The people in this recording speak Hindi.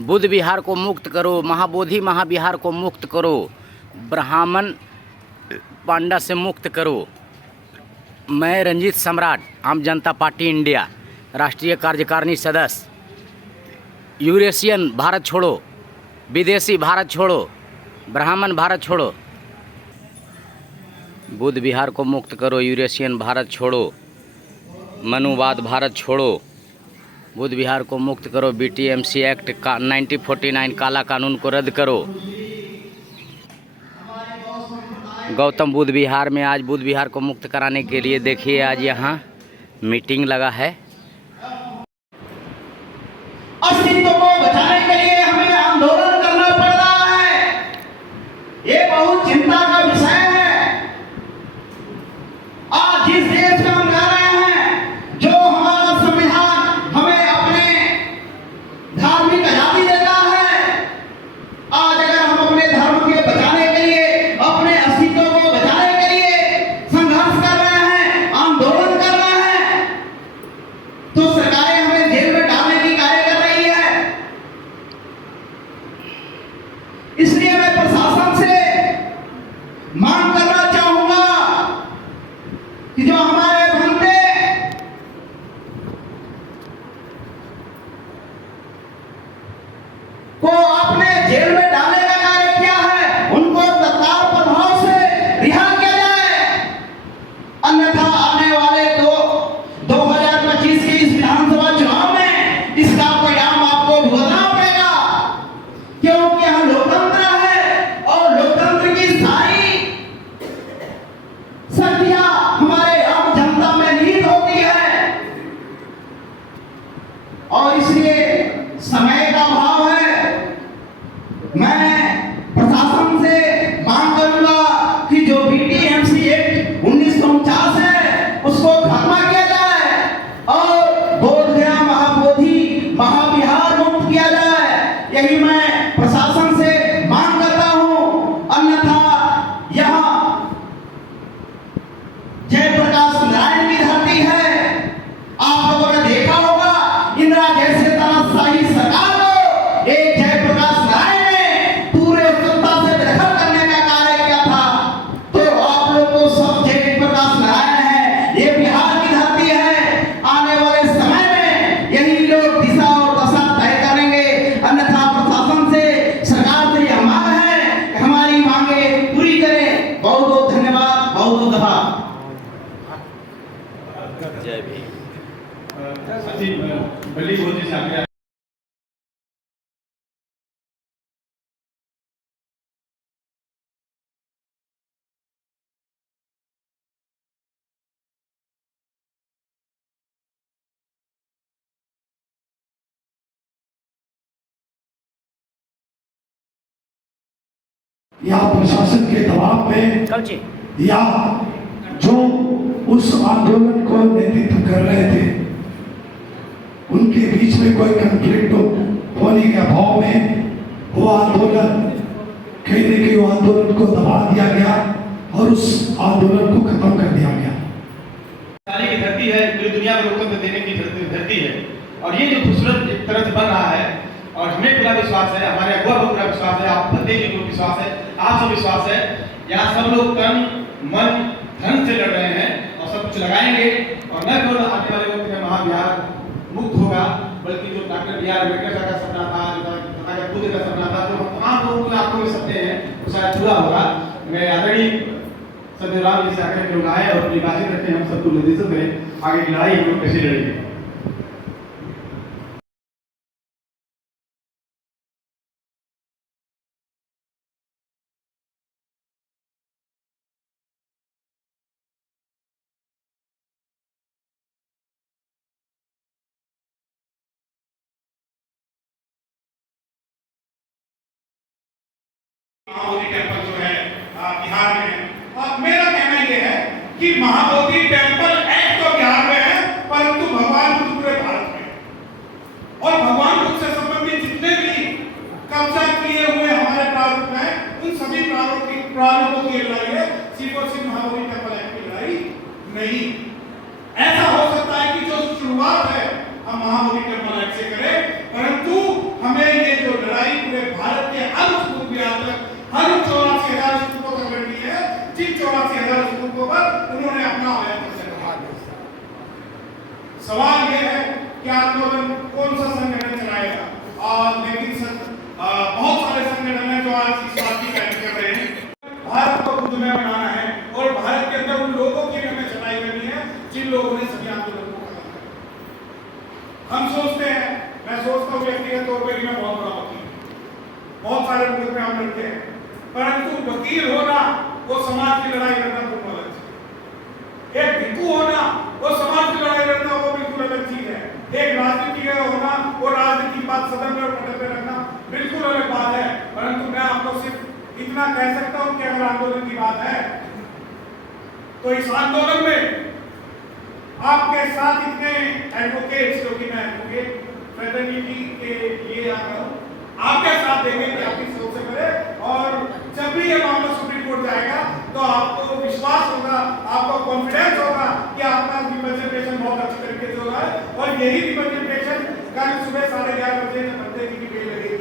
बुद्ध विहार को मुक्त करो, महाबोधि महाविहार को मुक्त करो, ब्राह्मण पांडा से मुक्त करो। मैं रंजीत सम्राट, आम जनता पार्टी इंडिया, राष्ट्रीय कार्यकारिणी सदस्य, यूरेशियन भारत छोड़ो, विदेशी भारत छोड़ो, ब्राह्मण भारत छोड़ो। बुद्ध विहार को मुक्त करो, यूरेशियन भारत छोड़ो, मनुवाद भारत छोड़ो, बुद्ध विहार को मुक्त करो, BTMC एक्ट का 1949 काला कानून को रद्द करो। गौतम बुद्ध विहार में आज बुद्ध विहार को मुक्त कराने के लिए देखिए आज यहाँ मीटिंग लगा है। अस्तित्व को बचाने के लिए हमें आंदोलन करना पड़ रहा है। ये बहुत चिंता का विषय है। आज जिस देश में हम रह रहे हैं, जो हमारा संविधान हमें अपने धार्मिक आजादी देता है, आज अगर हम अपने धर्म के बचाने के लिए, अपने अस्तित्व को बचाने के लिए संघर्ष कर रहे हैं, आंदोलन कर रहे हैं, तो सरकारें हमें जेल में डालने की कार्य कर रही है। इसलिए मैं प्रशासन से मांग करना चाहूंगा कि जो हमारे बंदे को आपने जेल में डालने का कार्य किया है, उनको तत्काल प्रभाव से रिहा किया जाए, अन्यथा आने वाले 2025 के इस विधानसभा चुनाव में इसका परिणाम आपको भुगतना पड़ेगा। क्योंकि हम लोकतंत्र है और लोकतंत्र की सारी शक्तियां हमारे आम जनता में निहित होती है, और इसलिए समय का अभाव है। मैं प्रशासन से मांग करूंगा कि जो BTMC एक्ट 1949 है उसको खत्म किया जाए और बोधगया महाबोधि महाविहार मुक्त किया जाए। यही मैं प्रशासन से मांग करता हूं। अन्यथा यहाँ जयप्रकाश नारायण की धरती है। आप लोगों ने देखा होगा, इंदिरा जैसे तानाशाही सरकार को एक जयप्रकाश नारायण ने पूरे सत्ता से बेदखल करने का कार्य किया था। तो आप लोग को सब जयप्रकाश नारायण है, ये बिहार की धरती है। आने वाले समय में यही लोग दिशा और दशा तय करेंगे। अन्यथा प्रशासन से, सरकार से यह मांग है कि हमारी मांगे पूरी करें। बहुत बहुत धन्यवाद, बहुत बहुत आभार। जय भीम। या प्रशासन के दबाव में या जो उस आंदोलन को नेतृत्व कर रहे थे उनके बीच में कोई कंफ्लिक्ट होने के अभाव में वो आंदोलन कहीं न कहीं वो आंदोलन को दबा दिया गया और उस आंदोलन को खत्म कर दिया गया। की धरती है, पूरी दुनिया में लोकतंत्र देने की धरती है, और ये जो खूबसूरत एक तरह से बन रहा है, और हमें पूरा विश्वास है, हमारे अगुआ को पूरा विश्वास है, आप बंदे जी को विश्वास है, आप सब विश्वास है, यहाँ सब लोग तन मन धन से लड़ रहे हैं और सब कुछ लगाएंगे, और न केवल आने वाले वक्त में महाविहार मुक्त होगा, बल्कि जो डॉक्टर B.R. अम्बेडकर का सपना था, जो बुद्ध का सपना था, जो हम तमाम लोगों के आंखों में सपने हैं, वो शायद पूरा होगा। मैं आदरणीय सत्यराम जी से आकर के लोग आए और अपनी बातें रखें, हम सबको निर्देशित करें आगे की लड़ाई हम लोग कैसे लड़ेंगे। महाबोधि टेम्पल जो है बिहार में, और मेरा कहना यह है कि महाबोधि टेम्पल एक्ट तो बिहार में है, परंतु भगवान बुद्ध पूरे भारत में, और भगवान बुद्ध से संबंधित जितने भी कब्जा किए हुए हमारे प्रारूप हैं, उन सभी प्रारूपों की लड़ाई है, सिर्फ और सिर्फ महाबोधि टेम्पल एक्ट की लड़ाई नहीं। ऐसा हो सकता है कि जो शुरुआत है हम महाबोधि टेम्पल एक्ट से करें, परंतु हमें ये जो सवाल ये है कि आंदोलन कौन सा संगठन चलाएगा। लेकिन बहुत सारे संगठन हैं जो आज इस बात की तैयारी कर रहे हैं। भारत को खुद में बनाना है और भारत के अंदर उन लोगों की भी हमें छटाई करनी है जिन लोगों ने सभी आंदोलन को खत्म किया। हम सोचते हैं, मैं सोचता हूँ व्यक्तिगत तौर पर मैं बहुत बड़ा वकील, बहुत सारे मुकदमे हम लड़ते हैं, परंतु वकील होना वो समाज की लड़ाई लड़ना बिल्कुल अलग चीज है। एक भिक्षु होना वो समाज की लड़ाई लड़ना वो बिल्कुल अलग चीज है। एक राजनीतिक होना वो राजनीतिक बात सदन में और पटल पे रखना बिल्कुल अलग बात है। परंतु मैं आपको सिर्फ इतना कह सकता हूं कि अगर आंदोलन की बात है तो इस आंदोलन में आपके साथ इतने एडवोकेट्स, क्योंकि मैं एडवोकेट फ्रेटर्निटी के लिए आ रहा हूं, आपके साथ देंगे कि आपकी सोच से करें। और जब भी ये मामला सुप्रीम कोर्ट जाएगा तो आपको विश्वास होगा, आपको कॉन्फिडेंस होगा कि आपका रिप्रेजेंटेशन बहुत अच्छे तरीके से हो रहा है। और यही रिप्रेजेंटेशन कल सुबह 11:30 बजे बनते की बेल लगेगी